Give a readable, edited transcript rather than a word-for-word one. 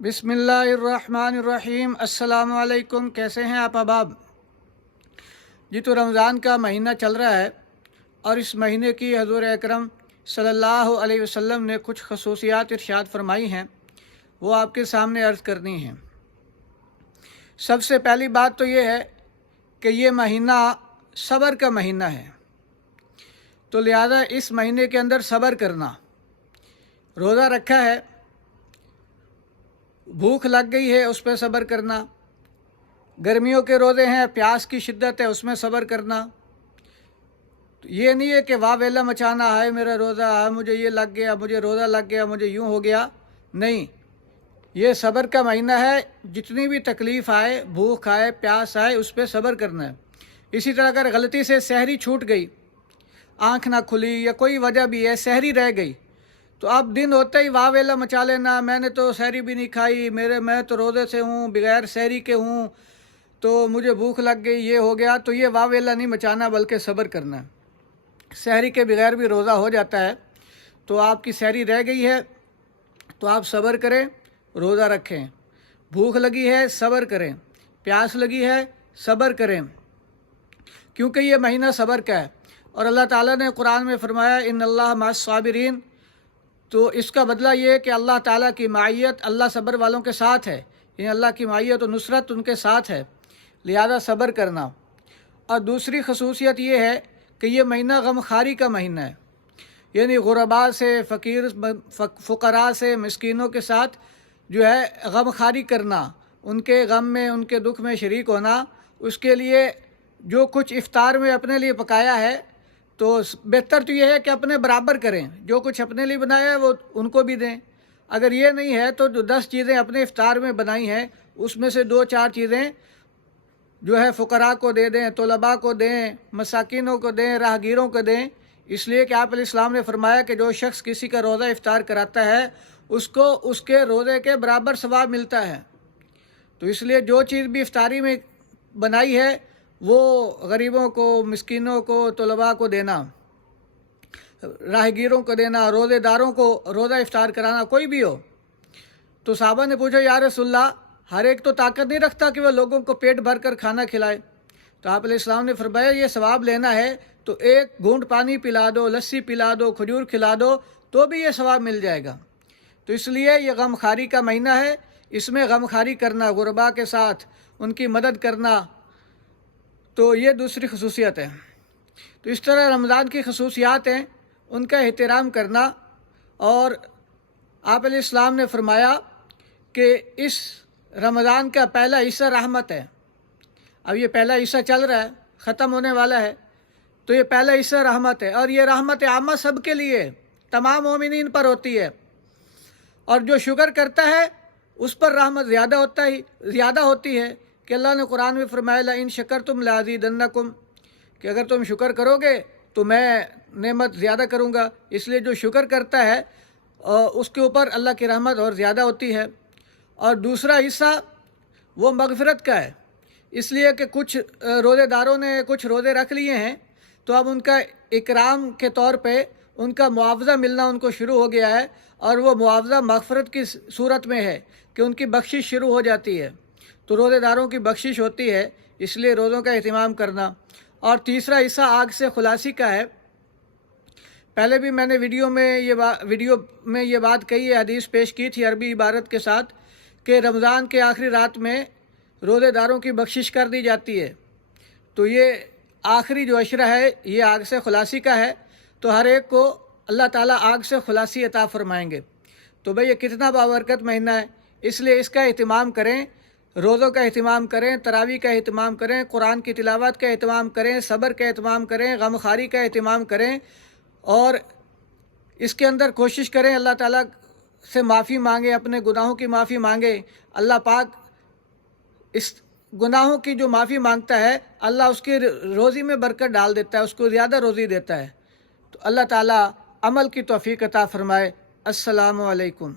बिस्मिल्लाहिर्रहमानिर्रहीम। अस्सलाम वालेकुम। कैसे हैं आप अहबाब जी? तो रमज़ान का महीना चल रहा है और इस महीने की हज़ूर अकरम सल्लल्लाहु अलैहि वसल्लम ने कुछ खसूसियात इरशाद फरमाई हैं, वो आपके सामने अर्ज़ करनी हैं। सबसे पहली बात तो ये है कि ये महीना सब्र का महीना है, तो लिहाजा इस महीने के अंदर सब्र करना। रोज़ा रखा है, भूख लग गई है, उस पर सब्र करना। गर्मियों के रोज़े हैं, प्यास की शिद्दत है, उसमें सब्र करना। तो ये नहीं है कि वाह वेला मचाना है, मेरा रोज़ा है, मुझे ये लग गया, मुझे रोज़ा लग गया, मुझे यूँ हो गया। नहीं, ये सब्र का महीना है। जितनी भी तकलीफ़ आए, भूख आए, प्यास आए, उस पर सब्र करना है। इसी तरह अगर गलती से सहरी छूट गई, आँख ना खुली या कोई वजह भी है, सहरी रह गई, तो अब दिन होते ही वाह वेला मचा लेना, मैंने तो सहरी भी नहीं खाई, मैं तो रोज़े से हूँ, बगैर सहरी के हूँ, तो मुझे भूख लग गई, ये हो गया। तो ये वाह वेला नहीं मचाना, बल्कि सब्र करना है। सहरी के बगैर भी रोज़ा हो जाता है। तो आपकी सहरी रह गई है तो आप सब्र करें, रोज़ा रखें। भूख लगी है, सब्र करें। प्यास लगी है, सब्र करें, क्योंकि ये महीना सब्र का है। और अल्लाह ताला ने कुरान में फरमाया इन्नल्लाह मअस साबिरीन। तो इसका बदला ये है कि अल्लाह ताला की मायत अल्लाह सब्र वालों के साथ है। इन अल्लाह की मायत और नुसरत उनके साथ है, लिहाजा सब्र करना। और दूसरी खसूसियत ये है कि ये महीना गमखारी का महीना है, यानी गुरबा से, फ़ुक़रा से, मिस्कीनों के साथ जो है गमखारी करना, उनके गम में, उनके दुख में शरीक होना। उसके लिए जो कुछ इफ़्तार में अपने लिए पकाया है, तो बेहतर तो ये है कि अपने बराबर करें। जो कुछ अपने लिए बनाया है वो उनको भी दें। अगर ये नहीं है तो जो 10 चीज़ें अपने इफ़्तार में बनाई हैं, उसमें से 2-4 चीज़ें जो है फ़ुक़रा को दे दें, तलबा को दें, मसाकिनों को दें, राहगीरों को दें। इसलिए कि आप इस्लाम ने फरमाया कि जो शख्स किसी का रोज़ा इफ़्तार कराता है, उसको उसके रोज़े के बराबर सवाब मिलता है। तो इसलिए जो चीज़ भी इफ़्तारी में बनाई है वो गरीबों को, मिस्कीनों को, तलबा को देना, राहगीरों को देना, रोज़ेदारों को रोज़ा इफ़्तार कराना, कोई भी हो। तो साहबा ने पूछा या रसूलल्लाह, हर एक तो ताकत नहीं रखता कि वह लोगों को पेट भर कर खाना खिलाए। तो आप अलैहिस्सलाम ने फरमाया ये सवाब लेना है तो एक घूंट पानी पिला दो, लस्सी पिला दो, खजूर खिला दो, तो भी ये सवाब मिल जाएगा। तो इसलिए ये गमखारी का महीना है, इसमें गमखारी करना, गुरबा के साथ उनकी मदद करना, तो ये दूसरी खसूसियत है। तो इस तरह रमज़ान की खसूसियात हैं, उनका एहतराम करना। और आप अलैहिस्सलाम ने फरमाया कि इस रमज़ान का पहला हिस्सा रहमत है। अब ये पहला हिस्सा चल रहा है, ख़त्म होने वाला है, तो ये पहला हिस्सा रहमत है। और ये रहमत आमा सब के लिए, तमाम मोमिनीन पर होती है। और जो शुक्र करता है उस पर रहमत ज़्यादा होती है। कि अल्लाह ने कुरान में फरमाया इन शकरतुम लाज़ीदन्नकुम, कि अगर तुम शुक्र करोगे तो मैं नेमत ज़्यादा करूँगा। इसलिए जो शुक्र करता है उसके ऊपर अल्लाह की रहमत और ज़्यादा होती है। और दूसरा हिस्सा वो मग़फ़िरत का है, इसलिए कि कुछ रोज़ेदारों ने कुछ रोज़े रख लिए हैं, तो अब उनका इकराम के तौर पे उनका मुआवज़ा मिलना उनको शुरू हो गया है। और वो मुआवज़ा मग़फ़िरत की सूरत में है कि उनकी बख्शिश शुरू हो जाती है। तो रोज़ेदारों की बख्शिश होती है, इसलिए रोज़ों का एहतमाम करना। और तीसरा हिस्सा आग से खुलासी का है। पहले भी मैंने वीडियो में ये बात कही है, हदीस पेश की थी अरबी इबारत के साथ, कि रमज़ान के आखिरी रात में रोज़ेदारों की बख्शिश कर दी जाती है। तो ये आखिरी जो अशरा है ये आग से खुलासी का है। तो हर एक को अल्लाह ताला आग से खुलासी अता फ़रमाएंगे। तो भाई ये कितना बाबरकत महीना है, इसलिए इसका एहतमाम करें, रोज़ों का एहतमाम करें, तरावी का एहतमाम करें, कुरान की तिलावत का एहतमाम करें, सब्र का एहतमाम करें, गमखारी का एहतमाम करें। और इसके अंदर कोशिश करें अल्लाह ताला से माफ़ी मांगे, अपने गुनाहों की माफ़ी मांगे। अल्लाह पाक इस गुनाहों की जो माफ़ी मांगता है, अल्लाह उसकी रोज़ी में बरकत डाल देता है, उसको ज़्यादा रोज़ी देता है। तो अल्लाह ताला अमल की तौफ़ीक़ अता फ़रमाए। अस्सलामु अलैकुम।